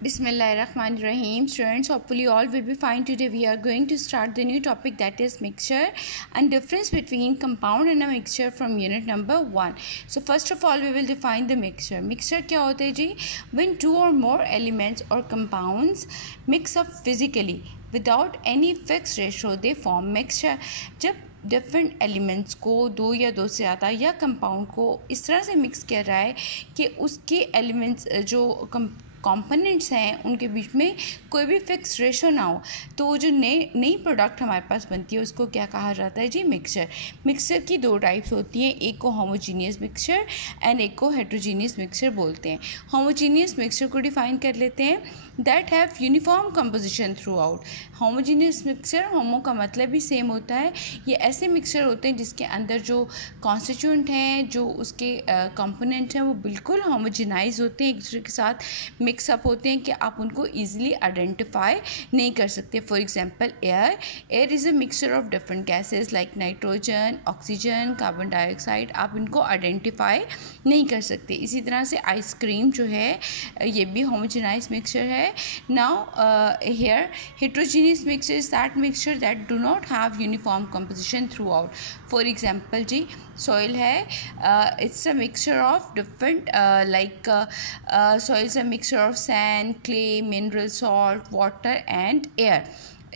Bismillahirrahmanirrahim. Students, hopefully all will be fine. Today we are going to start the new topic, that is mixture and difference between compound and a mixture from unit number 1. So first of all we will define the mixture. Mixture क्या होता है जी? When two or more elements or compounds mix up physically without any fixed ratio they form mixture. जब different elements को दो या दो से ज़्यादा या कंपाउंड को इस तरह से मिक्स किया रहा है कि उसके एलिमेंट्स जो कंपोनेंट्स हैं उनके बीच में कोई भी फिक्स रेशो ना हो, तो वो जो नई प्रोडक्ट हमारे पास बनती है उसको क्या कहा जाता है जी? मिक्सचर। मिक्सचर की दो टाइप्स होती हैं, एक को होमोजीनियस मिक्सचर एंड एक को हेट्रोजीनियस मिक्सचर बोलते हैं। होमोजीनियस मिक्सचर को डिफाइन कर लेते हैं, that have uniform composition throughout. Homogeneous mixture, homo का मतलब भी सेम होता है, ये ऐसे मिक्सचर होते हैं जिसके अंदर जो कॉन्स्टिट्यूएंट हैं, जो उसके कंपोनेंट हैं, वो बिल्कुल होमोजिनाइज होते हैं, एक दूसरे के साथ मिक्सअप होते हैं कि आप उनको ईजिली आइडेंटिफाई नहीं कर सकते। For example air is a mixture of different gases like nitrogen, oxygen, carbon dioxide, आप इनको आइडेंटिफाई नहीं कर सकते। इसी तरह से आइसक्रीम जो है ये भी होमोजेनाइज मिक्सचर है। Now here heterogeneous mixture is that mixture that do not have uniform composition throughout. For example जी soil है, it's a mixture of different soil is a mixture of sand, clay, mineral salt, water and air.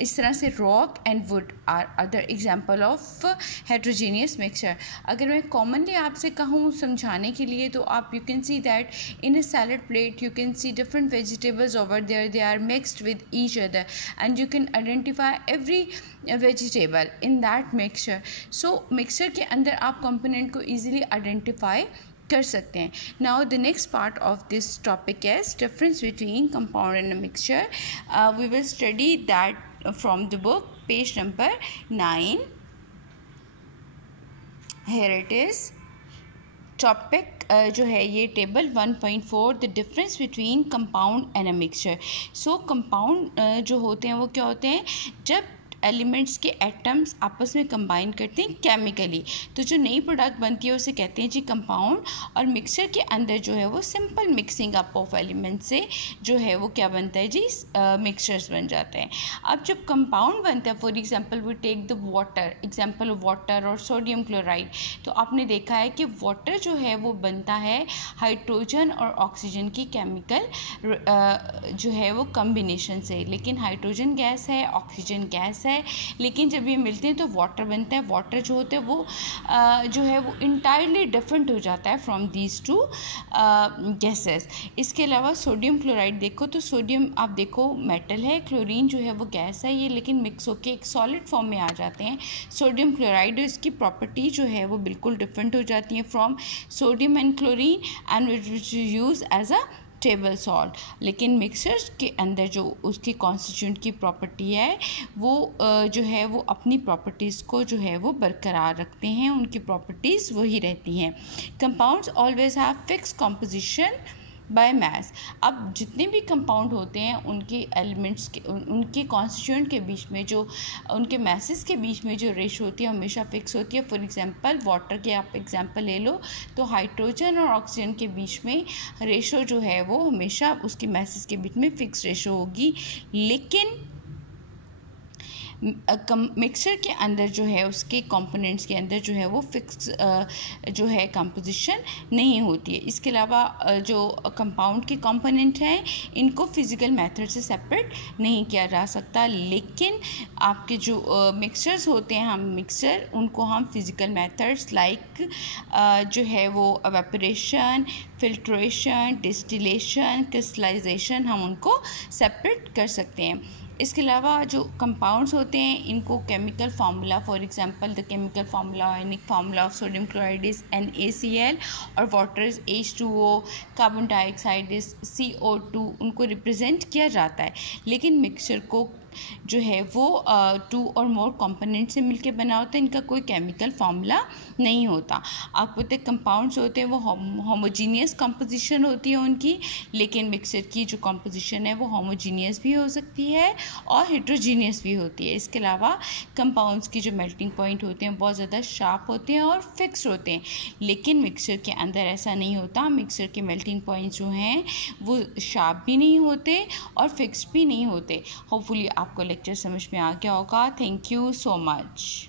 इस तरह से rock and wood are other example of heterogeneous mixture. अगर मैं commonly आपसे कहूँ समझाने के लिए, तो आप you can see that in a salad plate you can see different vegetables over there, they are mixed with each other and you can identify every vegetable in that mixture. So mixture के अंदर आप component को easily identify कर सकते हैं। Now the next part of this topic is difference between compound and mixture. We will study that from the book, page number 9. Here it is. Topic जो है ये table 1.4, the difference between compound and a mixture. So compound जो होते हैं वो क्या होते हैं? जब एलिमेंट्स के एटम्स आपस में कंबाइन करते हैं केमिकली, तो जो नई प्रोडक्ट बनती है उसे कहते हैं जी कंपाउंड। और मिक्सचर के अंदर जो है वो simple mixing up of elements से जो है वो क्या बनता है जी? मिक्सचर्स बन जाते हैं। अब जब कंपाउंड बनता है, for example we take the water, example of water और सोडियम क्लोराइड, तो आपने देखा है कि वाटर जो है वो बनता है हाइड्रोजन और ऑक्सीजन की केमिकल जो है वो कम्बिनेशन से। लेकिन हाइड्रोजन गैस है, ऑक्सीजन गैस है, लेकिन जब ये मिलते हैं तो वाटर बनता है। वाटर जो होता है वो जो है वो इंटायरली डिफरेंट हो जाता है फ्रॉम दीज टू गैसेस। इसके अलावा सोडियम क्लोराइड देखो, तो सोडियम आप देखो मेटल है, क्लोरीन जो है वो गैस है, ये लेकिन मिक्स होकर एक सॉलिड फॉर्म में आ जाते हैं सोडियम क्लोराइड। इसकी प्रॉपर्टी जो है वो बिल्कुल डिफरेंट हो जाती है from sodium and chlorine and which use as a table salt. लेकिन मिक्सचर के अंदर जो उसकी कॉन्स्टिट्यूएंट की प्रॉपर्टी है वो जो है वो अपनी प्रॉपर्टीज़ को जो है वो बरकरार रखते हैं, उनकी प्रॉपर्टीज़ वही रहती हैं। Compounds always have fix composition by mass. अब जितने भी कंपाउंड होते हैं उनके एलिमेंट्स के उनके कॉन्स्टिट्यूएंट के बीच में जो उनके मैसेस के बीच में जो रेशो होती है हमेशा फिक्स होती है। फॉर एग्जांपल वाटर के आप एग्जांपल ले लो, तो हाइड्रोजन और ऑक्सीजन के बीच में रेशो जो है वो हमेशा उसके मैसेस के बीच में फिक्स रेशो होगी। लेकिन मिक्सचर के अंदर जो है उसके कंपोनेंट्स के अंदर जो है वो फिक्स जो है कंपोजिशन नहीं होती है। इसके अलावा जो कंपाउंड के कंपोनेंट हैं इनको फिज़िकल मेथड से सेपरेट नहीं किया जा सकता, लेकिन आपके जो मिक्सचर्स होते हैं, हम मिक्सचर उनको हम फिज़िकल मेथड्स लाइक जो है वो एवेपोरेशन, फिल्ट्रेशन, डिस्टिलेशन, क्रिस्टलाइजेशन, हम उनको सेपरेट कर सकते हैं। इसके अलावा जो कंपाउंड्स होते हैं इनको chemical formula, for example the chemical formula, ionic formula of sodium chloride is NaCl और water is H2O, carbon dioxide is CO2, उनको रिप्रेजेंट किया जाता है। लेकिन मिक्सचर को जो है वो 2 और मोर कंपोनेंट से मिलके बना होता है, इनका कोई केमिकल फार्मूला नहीं होता। आपको पता है कंपाउंड्स होते हैं वो होमोजीनियस कंपोजिशन होती है उनकी, लेकिन मिक्सचर की जो कंपोजिशन है वो होमोजीनियस भी हो सकती है और हेट्रोजीनियस भी होती है। इसके अलावा कंपाउंड्स की जो मेल्टिंग पॉइंट होते हैं बहुत ज़्यादा शार्प होते हैं और फिक्स होते हैं, लेकिन मिक्सचर के अंदर ऐसा नहीं होता। मिक्सचर के मेल्टिंग पॉइंट जो हैं वो शार्प भी नहीं होते और फिक्स भी नहीं होते। होपफुली आपको लेक्चर समझ में आ गया होगा। Thank you so much.